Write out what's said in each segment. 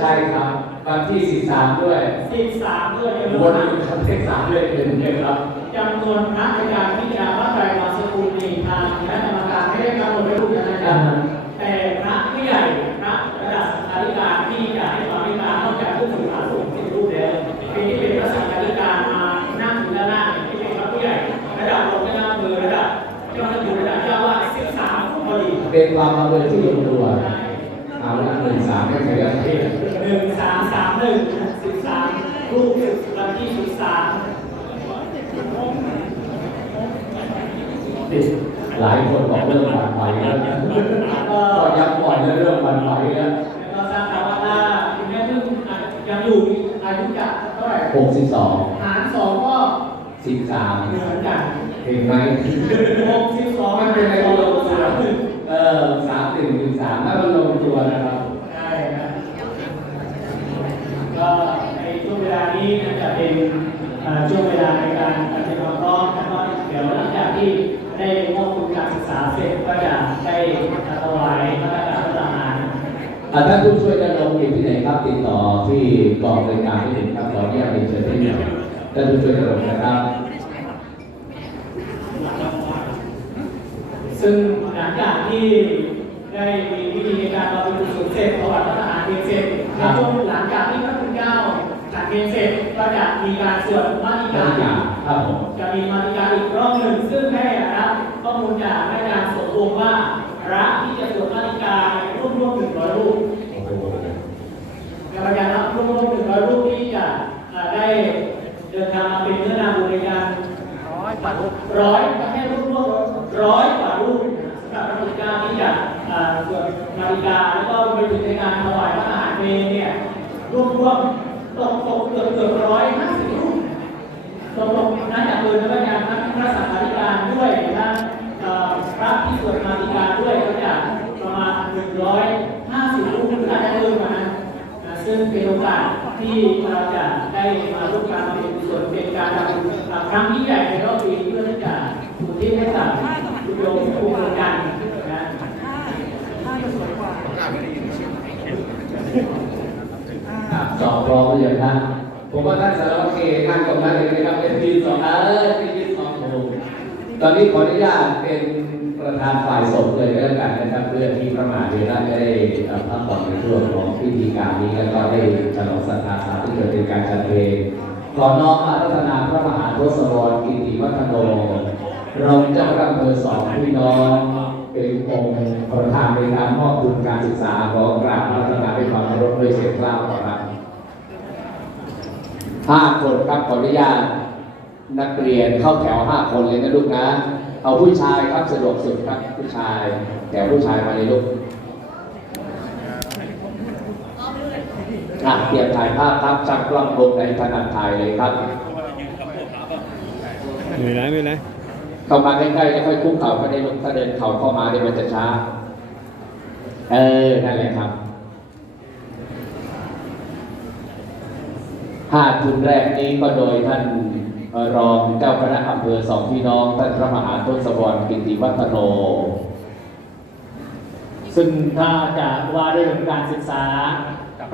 ใช่ครับวันที่ 13 ด้วยสิบสามด้วยเดี๋ยววนนะอยู่กับเลขสามเลขหนึ่งเลยครับจำนวนพระในการพิจารณาพระไตรมาสกุลในทางคณะกรรมการไม่ได้กำหนดไว้ทุกอย่างนะครับแต่พระผู้ใหญ่พระระดับสังฆาธิการที่จะให้ความเมตตานอกจากผู้ถือพระสงฆ์ที่รูปแล้วเป็นที่เป็นพระสังฆาธิการมานั่งอยู่ด้านหน้าเนี่ยที่เป็นพระผู้ใหญ่ระดับรองเจ้าหน้าอำเภอระดับเจ้าหน้าที่ระดับเจ้าอาวาสสิบสามพอดี เป็นความบังเอิญที่ลงตัว เอาละหนึ่งสามไม่ใช่กันที่หนึ่งสามสามหนึ่งสิบสามรูปวันที่สิบสามหลายคนบอกเรื่องวันไหวแล้วนะก็ก็ย้ำก่อนเรื่องวันไหวแล้วก็ทราบข่าวว่าถ้าคุณแม่พึ่งยังอยู่อายุจะเท่าไหร่หกสิบสองหารสองก็สิบสามเหมือนกันเห็นไหมหกสิบสองมันเป็นอะไรสก็องลงตัวสามหนึ่งเออสามหนึ่งหนึ่งสามแล้วมันลง ตัวนะครับใช่ครับก็ในช่วงเวลานี้น่าจะเป็นเอ่อช่วงเวลาในการปฏิบัติพร้อมแล้วก็เดี๋ยวหลังจากที่ได้มอบทุนการศึกษาเสร็จก็จะได้ถวายพระราชทานอ่าท่านผู้ช่วยจะลงอยู่ที่ไหนครับติดต่อที่กองบริการที่หนึ่งครับขออนุญาตเรียนเชิญที่นี่ท่านผู้ช่วยจะลงนะครับซึ่งหลังจากที่ ได้มีวิธีในการเราไปดูสูตรเสร็จประวัติพระทหารเรียนเสร็จในช่วงหลังจากที่พระคุณเจ้าฉันเพลเสร็จก็จะมีการสวดมาติท่านกาจ่าครับผมจะมีมาติกาอีกรอบหนึ่งซึ่งให้รับข้อมูลจากอาจารย์สมพงษ์ว่าพระที่จะสวดมาติการ่วมร่วมหนึ่งร้อยรูปโอ้โหกรรมการรับร่วมร่วมหนึ่งร้อยรูปที่จะอ่าได้เดินทางมาเป็นเนื้อนาบุญในการร้อยกว่ารูปร้อย สวดมาริกาแล้วก็ไปถึงในการถวายพระอาหารเพลเนี่ยรวมรวมตกตกเกือบเกือบร้อยห้าสิบรูปตกตกนั่นจากเดินแล้วก็ยังทั้งพระสังฆาธิการด้วยทั้งพระที่สวดมาริกาด้วยก็จะประมาณหนึ่งร้อยห้าสิบรูปหรือาจจะเกินกว่านั้นอ่าซึ่งเป็นโอกาสที่เราจะได้มาร่วมกันเป็นกุศลเป็นการทำครั้งยิ่ใหญ่ในรอบปีเพื่อที่จะอุทิศให้กับโยมผู้คนกัน นะอะสอบรอไปอย่างนั้นผมว่าท่านสารวัตรเอกนั่งตรงนั้นเลยนะครับเป็นทีมสองเออเป็นทีมสองโมงตอนนี้ขออนุญาตเป็นประธานฝ่ายสงฆ์เลยก็แล้วกันนะครับเพื่อที่พระมหาเถระจะได้พักผ่อนในช่วงของพิธีการนี้แล้วก็ได้ฉลองศรัทธาสาธุชนเป็นการจัดเพลงขอน้อมอารัธนาพระมหาทศวรกิติวัฒโนรองเจ้าคณะอำเภอสองพี่น้อง เป็นองค์ประธานในการมอบทุนการศึกษาขอกราบอารัธนาด้วยความเคารพด้วยเสียงกล้าวครับห้าคนครับขออนุญาตนักเรียนเข้าแถวห้าคนเลยนะลูกนะ เอาผู้ชายครับสะดวกสุดครับผู้ชายแถวผู้ชายมาเลยลูกเตรียมถ่ายภาพครับจับกล้องลงในถนัดถ่ายเลยครับไม่เป็นไม่เป็นไร เข้ามาใกล้ๆแล้วค่อยคุกเข่าก็ได้ลูกถ้าเดินเข่าเข้ามาเนี่ยมันจะช้า เออ นั่นแหละครับห้าทุนแรกนี้ก็โดยท่านรองเจ้าคณะอำเภอสองพี่น้องท่านพระมหาทศวรกิติวัฒโน ซึ่งถ้าจะว่าด้วยการศึกษา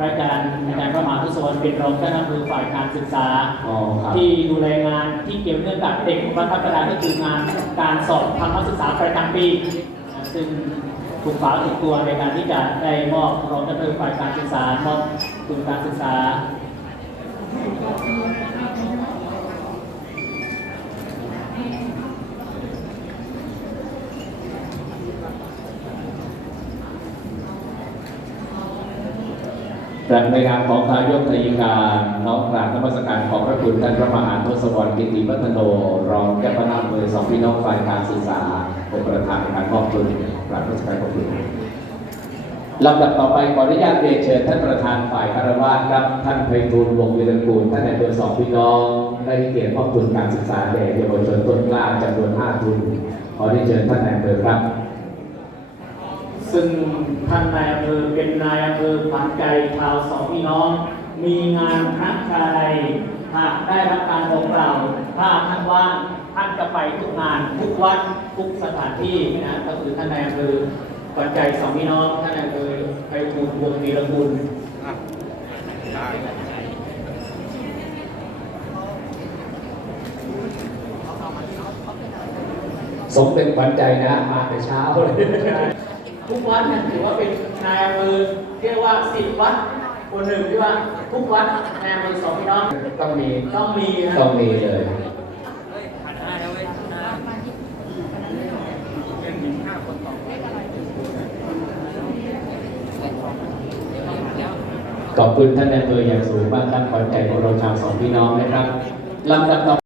ระอาจารย์อาจารย์พระมหาทุสวรรณเป็นรองเจ้าหน้าที่ฝ่ายการศึกษา อ๋อครับ ที่ดูแลงานที่เกี่ยวเนื่องกับเด็กบรรพชาก็คืองานการสอบธรรมศึกษาประจำปีนะซึ่งถูกฝากถูกตัวในการที่จะได้มอบรองเจ้าหน้าที่ฝ่ายการศึกษามอบทุนการศึกษาและในนามของทายกทายิการน้อมกราบนมัสการขอบพระคุณท่านพระมหาทศวรกิติวัฒโน รองเจ้าคณะอำเภอสองพี่น้องฝ่ายการศึกษาองค์ประธานในการมอบทุนกราบนมัสการขอบคุณลำดับต่อไปขออนุญาตเรียนเชิญท่านประธานฝ่ายคารวะครับท่านไพฑูรย์วงศ์วีรกูลท่านในายอำเภอสองพี่น้องได้เกียรติมอบทุนการศึกษาแด่เยาวชนต้นกล้าจำนวนห้าทุนขอเรียนเชิญท่านในายอำเภอครับ ซึ่งท่านนายอำเภอเป็นนายอำเภอขวัญใจชาวสองพี่น้อง มีงานครั้งใดหากได้รับการบอกกล่าวถ้าท่านว่างท่านจะไปทุกงานทุกวัดทุกสถานที่นะก็คือท่านนายอำเภอขวัญใจสองพี่น้องท่านนายอำเภอไปคูณวงศ์วีรกุลสมเป็นขวัญใจนะ มาแต่เช้าเลย ทุกวัดเนี่ยถือว่าเป็นนายอำเภอเรียกว่าสิบวัดคนหนึ่งที่ว่าทุกวัดนายอำเภอสองพี่น้องต้องมีต้องมีนะต้องมีเลยขอบคุณท่านนายอำเภออย่างสูงมากครับขวัญใจของเราชาวสองพี่น้องนะครับลำดับต่อ